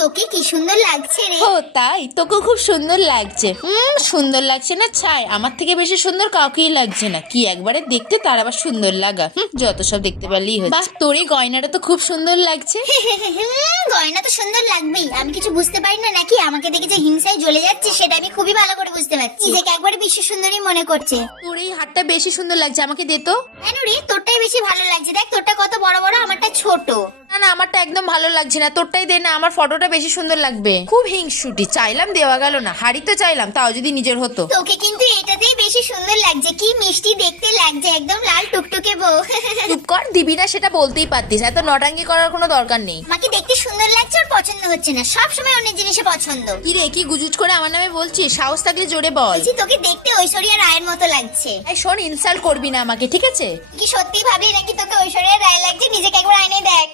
তোকে কি সুন্দর লাগছে রে। ও তাই? তোকে খুব সুন্দর লাগছে। সুন্দর লাগছে না ছাই, আমার থেকে বেশি সুন্দর কাউকেই লাগছে না। কি একবারে দেখতে তার আবার সুন্দর লাগা, যত সব দেখতে পারলেই হচ্ছে। বাহ, তোর এই গয়নাটা তো খুব সুন্দর লাগছে। গয়না তো সুন্দর লাগবেই, আমি কিছু বুঝতে পারি না নাকি? আমাকে দেখে যে হিংসায় জ্বলে যাচ্ছে সেটা আমি খুবই ভালো করে বুঝতে পারছি। নিজেকে একবারে বিশ্ব সুন্দরী মনে করছে। তোর এই হাতটা বেশি সুন্দর লাগছে, আমাকে দে তো। কেন রে, তোরটাই বেশি ভালো লাগছে। দেখ তোরটা কত বড় বড়, আমারটা ছোট। না না, আমারটা একদম ভালো লাগছে না, তোরটাই দে না, আমার ফটোটা বেশি সুন্দর লাগবে। খুব হিংসুটি, চাইলাম দেওয়া গেল না, হাড়ি তো চাইলাম, তাও যদি নিজের হতো। তোকে কিন্তু এটাতেই বেশি সুন্দর লাগছে, কি মিষ্টি দেখতে লাগছে, একদম লাল টুকটুকে বউ। চুপ কর, দিবি না সেটা বলতেই পারতিস, এত নটাঙ্গি করার কোনো দরকার নেই। আমাকে দেখতে সুন্দর লাগছে, ওর পছন্দ হচ্ছে না, সব সময় অন্য জিনিসে পছন্দ। কি রে, কি গুজুজ করে আমার নামে বলছিস? সাহস থাকলে জোরে বল। বলছি তোকে দেখতে ঐশ্বরিয়া রায়ের মতো লাগছে। এই শোন, ইনসাল্ট করবি না আমাকে, ঠিক আছে? কি সত্যি ভাবলি নাকি তোকে ঐশ্বরিয়া রায় লাগছে? নিজেকে একবার আয়নায় দেখ।